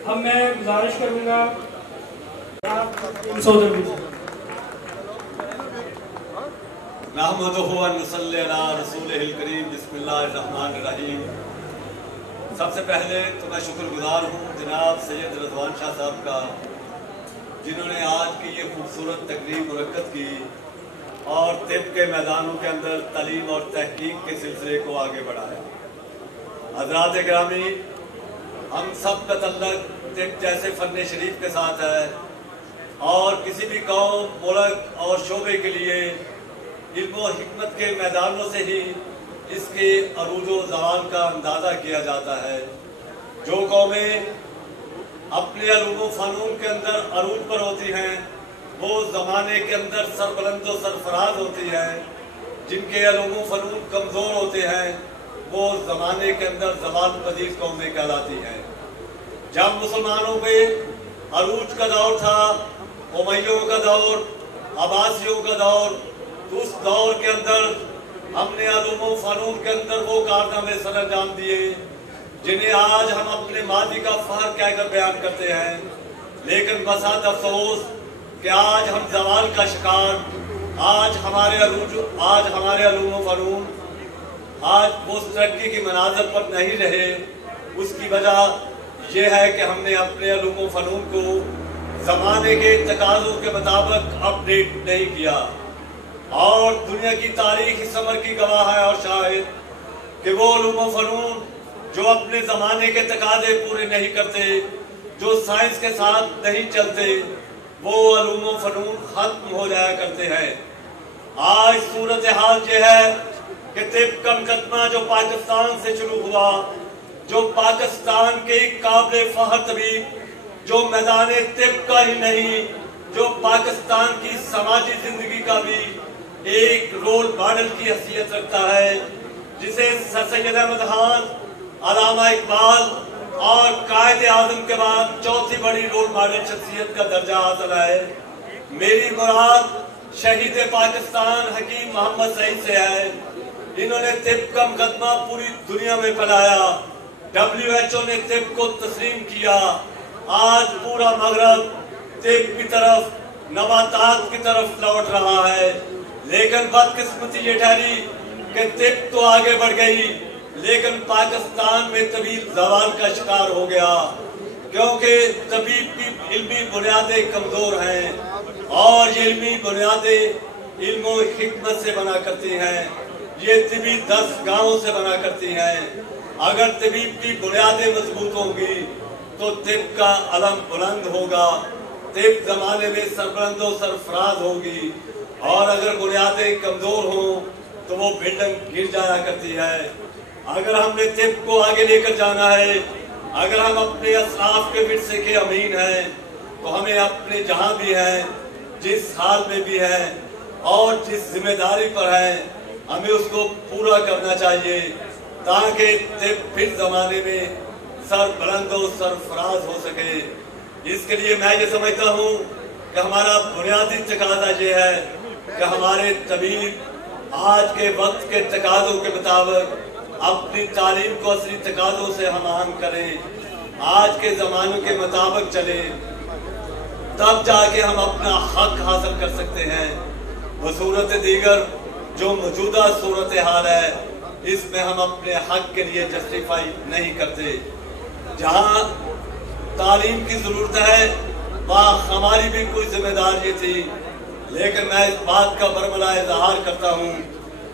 अब मैं गुजारिश करूंगा सौदर बिस्मिल्लाहिर्रहमानिर्रहीम। सबसे पहले तो मैं शुक्रगुजार हूँ जनाब सैयद रज़वान शाह साहब का, जिन्होंने आज की ये खूबसूरत तकरीब मुनक्कद की और तिब के मैदानों के अंदर तालीम और तहकीक के सिलसिले को आगे बढ़ाया। हज़रात गिरामी, हम सब का तल्लुक़ तिब जैसे फ़न शरीफ के साथ है और किसी भी कौम, मुल्क और शोबे के लिए इल्म व हिकमत के मैदानों से ही इसके अरूज व ज़वाल का अंदाज़ा किया जाता है। जो कौमें अपने अरूज व फ़नून के अंदर अरूज पर होती हैं वो ज़माने के अंदर सरबुलंद व सरफराज होती हैं। जिनके अरूज व फ़नून कमज़ोर होते हैं वो ज़माने के अंदर ज़वाल पजीर कौमें कहलाती हैं। जब मुसलमानों पे अरूज का दौर था, उमैयों का दौर, अब्बासियों का दौर, तो उस दौर के अंदर हमने अरूज व फ़नून के अंदर वो कारनामे सरअंजाम दिए जिन्हें आज हम अपने मादी का फ़ख्र कहकर बयान करते हैं। लेकिन बसात अफसोस कि आज हम ज़वाल का शिकार, आज हमारे अरूज व फ़नून आज वो तरक्की की मनाज़र पर नहीं रहे। उसकी वजह यह है कि हमने अपने अरूज व फ़नून को ज़माने के तकाज़ों के मुताबिक अपडेट नहीं किया। और दुनिया की तारीख इस अमर की गवाह है और शाहिद कि वो अरूज व फ़नून जो अपने ज़माने के तकाज़े पूरे नहीं करते, जो साइंस के साथ नहीं चलते, वो अरूज व फ़नून खत्म हो जाया करते हैं। आज सूरत हाल यह है कि तिब का मुकदमा जो पाकिस्तान से शुरू हुआ, जो पाकिस्तान के काबिल फ़ख्र तबीब, जो मैदान तिब का ही नहीं, जो पाकिस्तान की समाजी जिंदगी का भी एक रोल मॉडल की हैसियत रखता है, जिसे सर सैयद अहमद खान, अल्लामा इकबाल और कायदे आज़म के बाद चौथी बड़ी रोल मॉडल शख्सियत का दर्जा हासिल है। मेरी मुराद शहीद पाकिस्तान हकीम मोहम्मद सईद से है। इन्होंने तिब का मुकदमा पूरी दुनिया में फैलाया। WHO ने तिब को तस्लीम किया। आज पूरा मगरब तिब की तरफ, नबातात की तरफ लौट रहा है। लेकिन बदकिस्मती ये ठहरी कि तिब तो आगे बढ़ गई, लेकिन पाकिस्तान में तबीब ज़वाल का शिकार हो गया, क्योंकि तबीब की इल्मी बुनियादें कमज़ोर हैं और ये इल्मी बुनियादें इल्म व हिकमत से बना करती हैं। ये तिबी दस्तगाहों से बना करती हैं। अगर तबीब की बुनियादें मजबूत होंगी तो तिब का अलम बुलंद होगा, तिब ज़माने में सरबुलंद व सरफराज होगी। और अगर बुनियादें कमज़ोर हों तो वो बिल्डिंग गिर जाया करती है। अगर हमने तिब को आगे लेकर जाना है, अगर हम अपने असलाफ के विरसे के अमीन हैं, तो हमें अपने जहाँ भी हैं, जिस हाल में भी हैं और जिस जिम्मेदारी पर हैं, हमें उसको पूरा करना चाहिए ताकि तिब फिर ज़माने में सरबुलंद और सरफराज हो सके। इसके लिए मैं ये समझता हूँ कि हमारा बुनियादी तकाज़ा ये है कि हमारे तबीब आज के वक्त के तकाज़ों के मुताबिक अपनी तालीम को असली तकाज़ों से हम आहंग करें, आज के ज़मानों के मुताबिक चलें, तब जाके हम अपना हक हासिल कर सकते हैं। वसूरत दीगर जो मौजूदा सूरत हाल है, इसमें हम अपने हक के लिए जस्टिफाई नहीं करते। जहाँ तालीम की ज़रूरत है वहाँ हमारी भी कोई जिम्मेदारी थी। लेकिन मैं इस बात का बरमला इजहार करता हूँ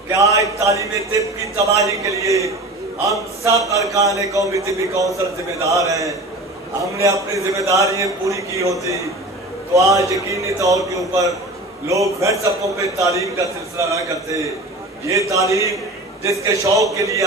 कि आज तालीम तिब की तबाही के लिए हम सब अरकान कौमी तिबी कौंसिल जिम्मेदार हैं। हमने अपनी जिम्मेदारियाँ पूरी की होती तो आज यकीनी तौर के ऊपर लोग व्हाट्सएपों पे तालीम का सिलसिला ना करते। ये तालीम जिसके शौक के लिए